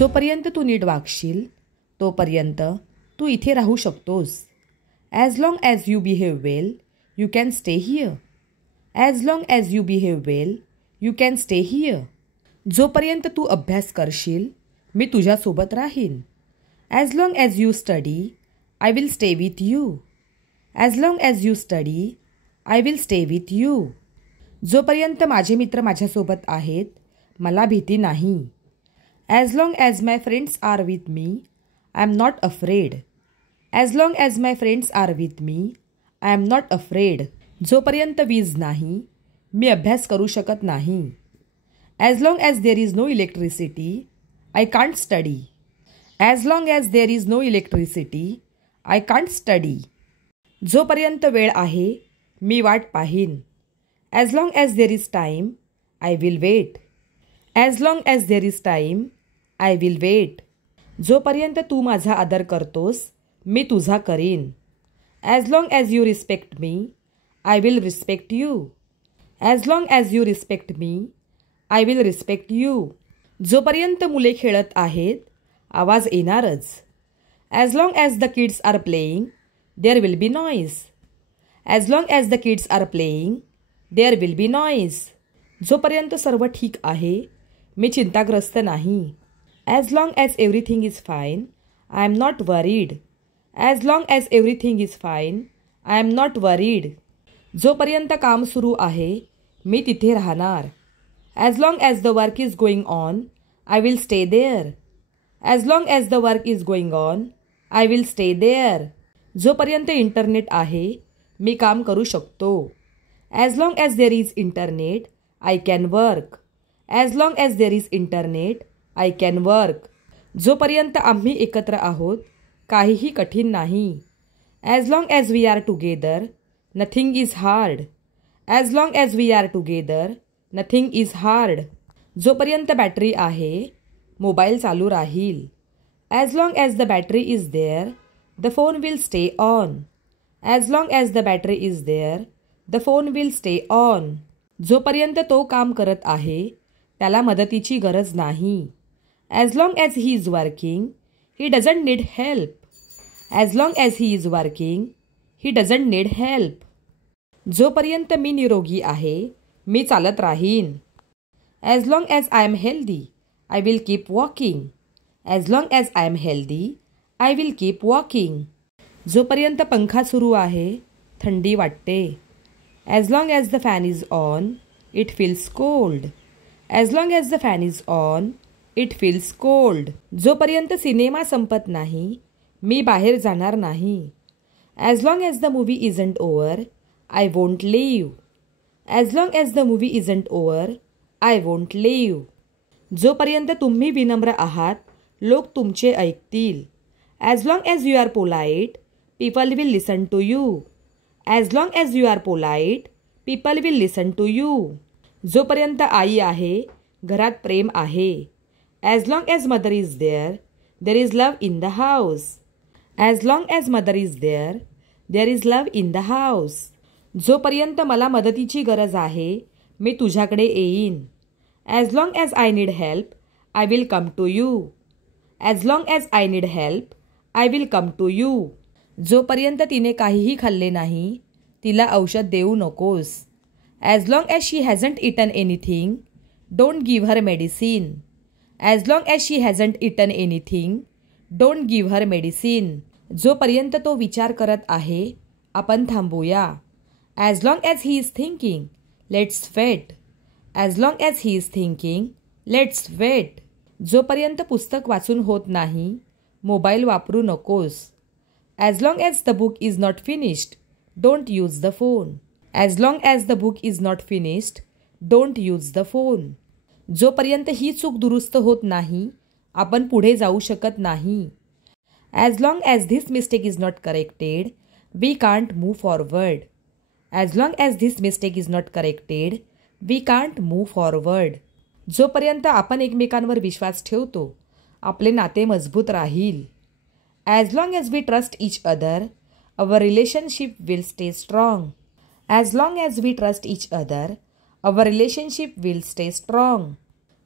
जोपर्यंत तू नीट वागशील तोपर्यंत तू इथे राहू शकतोस. As long as you behave well you can stay here. As long as you behave well you can stay here. जोपर्यंत तू अभ्यास करशील मी तुझ्यासोबत राहीन. As long as you study I will stay with you. As long as you study I will stay with you. जोपर्यंत माझे मित्र माझ्यासोबत आहेत मला भीती नाही. As long as my friends are with me I am not afraid. As long as my friends are with me I am not afraid. जोपर्यंत वीज नाही मी अभ्यास करू शकत नाही. As long as there is no electricity I can't study. As long as there is no electricity I can't study. जोपर्यंत वेळ आहे मी वाट पाहीन. As long as there is time I will wait. As long as there is time I will wait. जोपर्यंत तू माझा आदर करतोस मी तुझा करीन. As long as you respect me I will respect you. As long as you respect me I will respect you. जोपर्यंत मुले खेळत आहेत आवाज येणारच. As long as the kids are playing there will be noise. As long as the kids are playing there will be noise. जोपर्यंत सर्व ठीक आहे मी चिंताग्रस्त नाही. As long as everything is fine I am not worried. As long as everything is fine I am not worried. जोपर्यंत काम सुरू आहे मी तिथे राहणार. As long as the work is going on I will stay there. As long as the work is going on I will stay there. जोपर्यंत internet आहे मी काम करू शकतो. As long as there is internet I can work. As long as there is internet I can work. जोपर्यंत आम्ही एकत्र आहोत काहीही कठीण नाही. As long as we are together nothing is hard. As long as we are together nothing is hard. जोपर्यंत battery आहे mobile चालू राहील. As long as the battery is there the phone will stay on. As long as the battery is there the phone will stay on. जोपर्यंत तो काम करत आहे त्याला मदतीची गरज नाही. As long as he is working he doesn't need help. As long as he is working he doesn't need help. जोपर्यंत मी निरोगी आहे मी चालत राहीन. As long as I am healthy I will keep walking. As long as I am healthy I will keep walking. जोपर्यंत पंखा सुरू आहे थंडी वाटते. As long as the fan is on it feels cold. As long as the fan is on it feels cold. जोपर्यंत cinema संपत नाही मी बाहेर जाणार नाही. As long as the movie isn't over I won't live. As long as the movie isn't over I won't live. जोपर्यंत तुम्ही विनम्र आहात लोक तुमचे ऐकतील. As long as you are polite people will listen to you. As long as you are polite people will listen to you. जोपर्यंत आई आहे घरात प्रेम आहे. As long as mother is there is love in the house. As long as mother is there is love in the house. जोपर्यंत मला मदतीची गरज आहे मी तुझ्याकडे येईन. As long as I need help I will come to you. As long as I need help I will come to you. जोपर्यंत तिने काहीही खाल्ले नाही तिला औषध देऊ नकोस. As long as she hasn't eaten anything don't give her medicine. As long as she hasn't eaten anything don't give her medicine. जोपर्यंत तो विचार करत आहे आपण थांबूया. As long as he is thinking let's wait. As long as he is thinking let's wait. जोपर्यंत पुस्तक वाचून होत नाही मोबाईल वापरू नकोस. As long as the book is not finished don't use the phone. As long as the book is not finished don't use the phone. जोपर्यंत ही चूक दुरुस्त होत नाही आपण पुढे जाऊ शकत नाही. As long as this mistake is not corrected we can't move forward. As long as this mistake is not corrected we can't move forward. जोपर्यंत आपण एकमेकांवर विश्वास ठेवतो आपले नाते मजबूत राहील. As long as we trust each other our relationship will stay strong. As long as we trust each other our relationship will stay strong.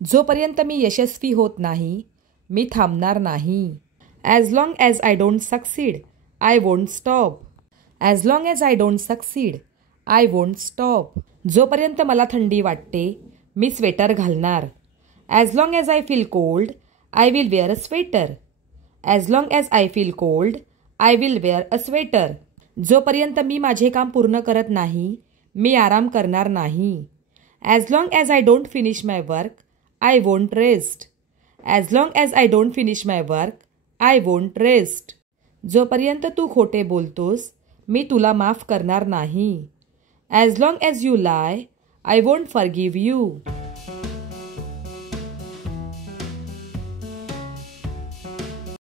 जोपर्यंत मी यशस्वी होत नाही मी थांबणार नाही. As long as I don't succeed I won't stop. As long as I don't succeed I won't stop. जोपर्यंत मला थंडी वाटते मी स्वेटर घालणार. As long as I feel cold I will wear a sweater. As long as I feel cold I will wear a sweater. जोपर्यंत मी माझे काम पूर्ण करत नाही मी आराम करणार नाही. As long as I don't finish my work I won't rest. As long as I don't finish my work I won't rest. जोपर्यंत तू खोटे बोलतोस मी तुला माफ करणार नाही. As long as you lie I won't forgive you.